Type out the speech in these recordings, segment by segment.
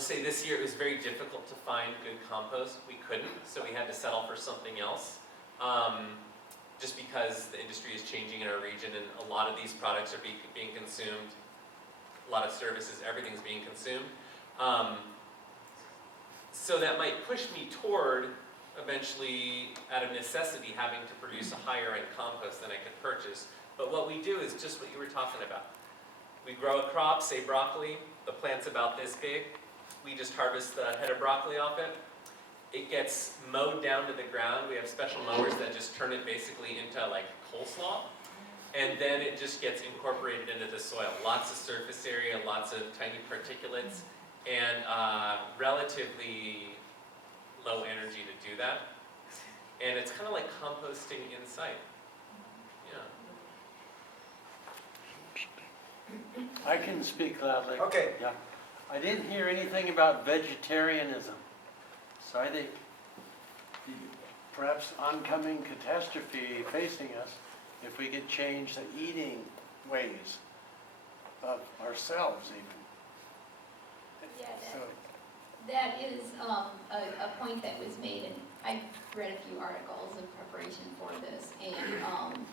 just say this year it was very difficult to find good compost. We couldn't, so we had to settle for something else. Just because the industry is changing in our region and a lot of these products are being consumed, a lot of services, everything's being consumed. So that might push me toward eventually, out of necessity, having to produce a higher end compost than I could purchase. But what we do is just what you were talking about. We grow a crop, say broccoli, the plant's about this big. We just harvest the head of broccoli off it. It gets mowed down to the ground. We have special mowers that just turn it basically into like coleslaw. And then it just gets incorporated into the soil. Lots of surface area, lots of tiny particulates, and relatively low energy to do that. And it's kind of like composting in sight. Yeah. I can speak loudly. Okay. Yeah. I didn't hear anything about vegetarianism. So I think the perhaps oncoming catastrophe facing us, if we could change the eating ways of ourselves even. Yeah, So, that is a point that was made, and I read a few articles in preparation for this, and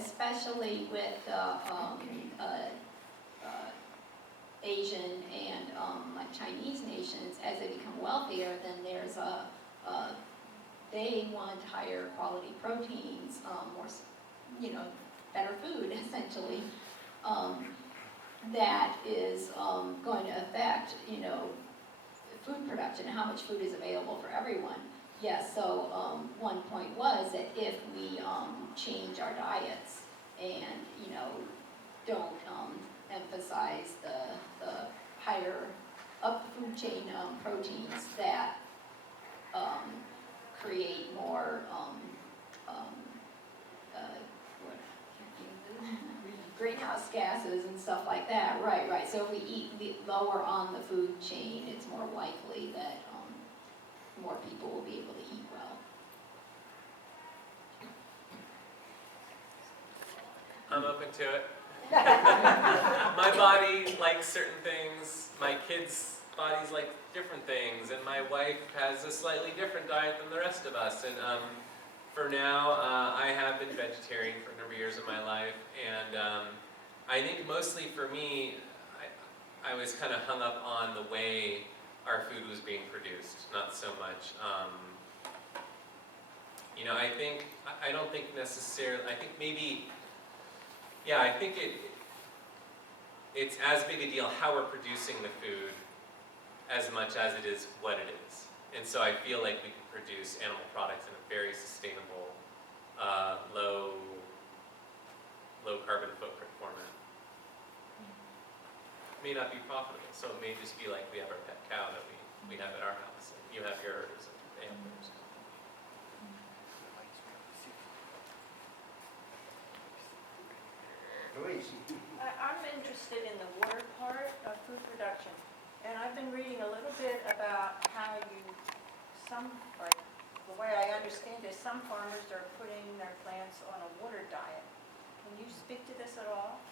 especially with Asian and like Chinese nations, as they become wealthier, then there's they want higher quality proteins, more, better food essentially. That is going to affect, food production, how much food is available for everyone. Yes, so one point was that if we change our diets and, don't emphasize the higher up the food chain proteins that create more greenhouse gases and stuff like that. Right. So if we eat lower on the food chain, it's more likely that more people will be able to eat well. I'm open to it. My body likes certain things, my kids' bodies like different things, and my wife has a slightly different diet than the rest of us. And for now, I have been vegetarian for a number of years of my life, and I think mostly for me, I was kind of hung up on the way our food was being produced, not so much. I don't think necessarily, I think maybe, yeah, I think it's as big a deal how we're producing the food as much as it is what it is. And so I feel like we can produce animal products in a very sustainable, low carbon footprint format. It may not be profitable, so it may just be like we have our pet cow that we have at our house, and you have yours, and they have theirs. Louise? I'm interested in the water part of food production, and I've been reading a little bit about how the way I understand it, some farmers are putting their plants on a water diet. Can you speak to this at all?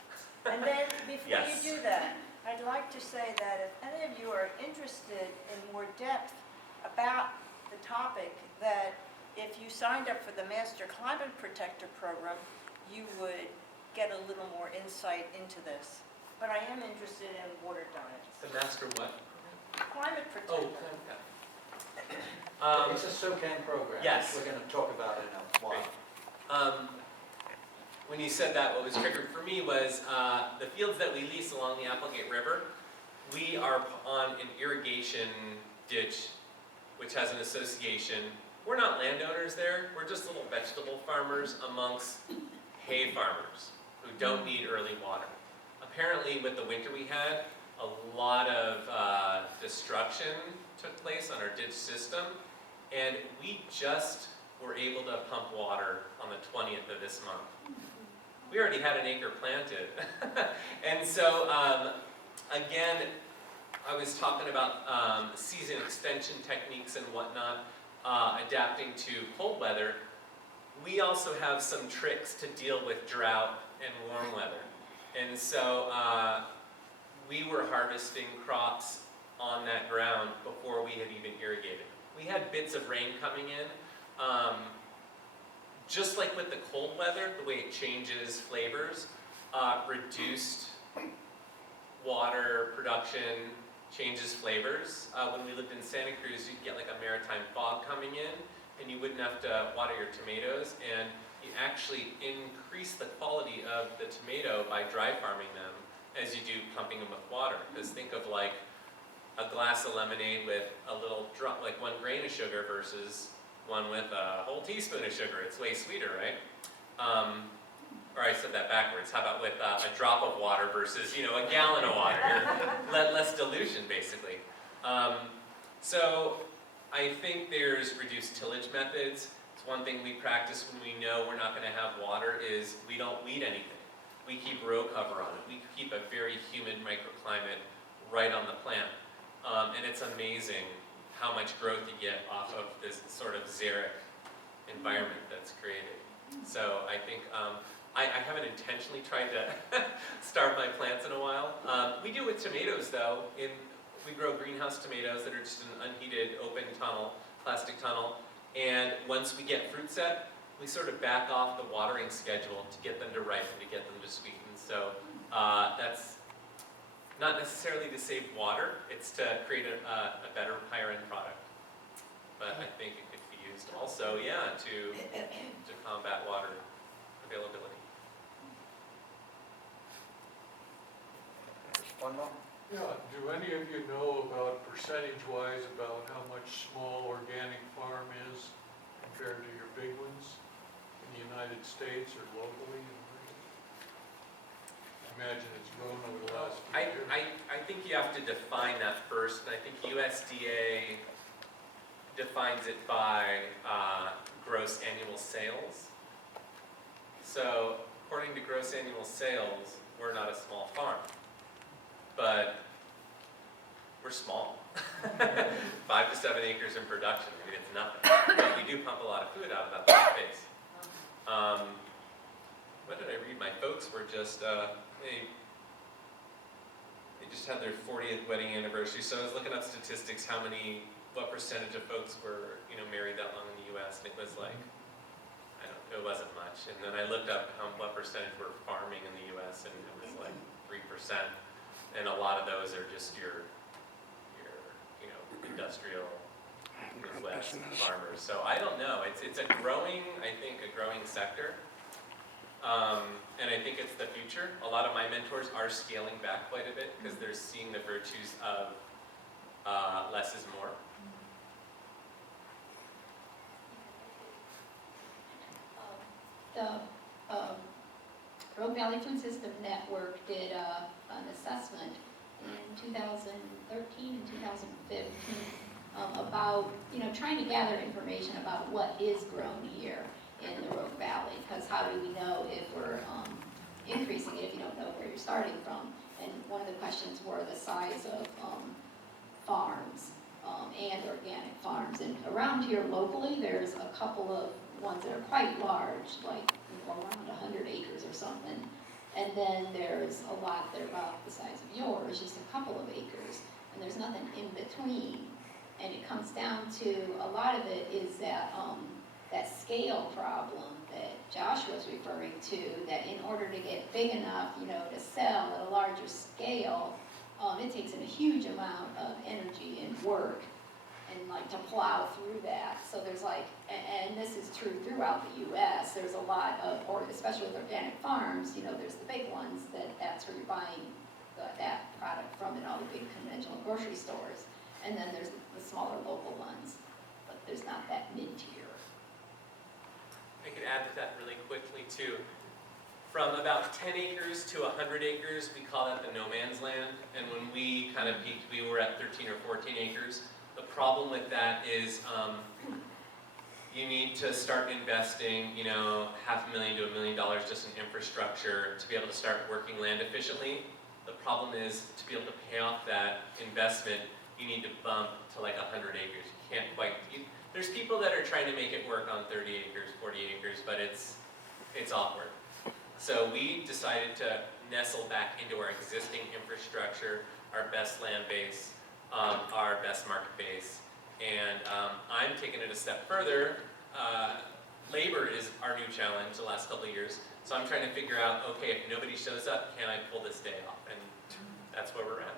And then, before Yes. you do that, I'd like to say that if any of you are interested in more depth about the topic, that if you signed up for the Master Climate Protector program, you would get a little more insight into this. But I am interested in water diets. The master what? Climate Protector. It's a SOCAN program. Yes. We're going to talk about it in a while. When you said that, what was triggered for me was the fields that we lease along the Applegate River, we are on an irrigation ditch, which has an association. We're not landowners there, we're just little vegetable farmers amongst hay farmers who don't need early water. Apparently with the winter we had, a lot of destruction took place on our ditch system, and we just were able to pump water on the 20th of this month. We already had an acre planted. And so, again, I was talking about season extension techniques and whatnot, adapting to cold weather. We also have some tricks to deal with drought and warm weather. And so we were harvesting crops on that ground before we had even irrigated. We had bits of rain coming in. Just like with the cold weather, the way it changes flavors, reduced water production changes flavors. When we lived in Santa Cruz, you'd get like a maritime fog coming in, and you wouldn't have to water your tomatoes, and you actually increase the quality of the tomato by dry farming them as you do pumping them with water. Because think of like a glass of lemonade with a little drop, like 1 grain of sugar versus one with a whole teaspoon of sugar. It's way sweeter, right? Or I said that backwards. How about with a drop of water versus, you know, a gallon of water? Less dilution, basically. So I think there's reduced tillage methods. It's one thing we practice when we know we're not going to have water is we don't weed anything. We keep row cover on it. We keep a very humid microclimate right on the plant. And it's amazing how much growth you get off of this sort of xeric environment that's created. So I think I haven't intentionally tried to starve my plants in a while. We do with tomatoes though. We grow greenhouse tomatoes that are just an unheated open tunnel, plastic tunnel. And once we get fruit set, we sort of back off the watering schedule to get them to ripen, to get them to sweeten. So that's not necessarily to save water, it's to create a better, higher end product. But I think it could be used also, yeah, to combat water availability. One more? Yeah, do any of you know about percentage-wise about how much small organic farm is compared to your big ones in the United States or locally? I imagine it's grown over the last few years. I think you have to define that first, and I think USDA defines it by gross annual sales. So according to gross annual sales, we're not a small farm, but we're small. 5 to 7 acres in production, I mean, it's nothing. But we do pump a lot of food out of that space. What did I read? My folks were just, they just had their 40th wedding anniversary, so I was looking up statistics, what percentage of folks were, you know, married that long in the U.S., and it was like, it wasn't much. And then I looked up what percentage were farming in the U.S., and it was like 3%. And a lot of those are just your you know, industrial Midwest farmers. So I don't know. It's a growing, I think, a growing sector. And I think it's the future. A lot of my mentors are scaling back quite a bit because they're seeing the virtues of less is more. The Rogue Valley Food System Network did an assessment in 2013 and 2015 about, you know, trying to gather information about what is grown here in the Rogue Valley, because how do we know if we're increasing it if you don't know where you're starting from? And one of the questions were the size of farms and organic farms. And around here locally, there's a couple of ones that are quite large, like around 100 acres or something. And then there's a lot that are about the size of yours, just a couple of acres. And there's nothing in between. And it comes down to, a lot of it is that that scale problem that Josh was referring to, that in order to get big enough, you know, to sell at a larger scale, it takes a huge amount of energy and work and like to plow through that. So there's like, and this is true throughout the U.S., there's a lot of, or especially with organic farms, you know, there's the big ones that's where you're buying that product from in all the big conventional grocery stores. And then there's the smaller local ones, but there's not that mid-tier. I could add to that really quickly too. From about 10 acres to 100 acres, we call that the no man's land. And when we kind of peaked, we were at 13 or 14 acres. The problem with that is you need to start investing, you know, $500,000 to $1 million just in infrastructure to be able to start working land efficiently. The problem is to be able to pay off that investment, you need to bump to like 100 acres. You can't quite, there's people that are trying to make it work on 30 acres, 40 acres, but it's awkward. So we decided to nestle back into our existing infrastructure, our best land base, our best market base. And I'm taking it a step further. Labor is our new challenge the last couple of years. So I'm trying to figure out, okay, if nobody shows up, can I pull this day off? And that's where we're at.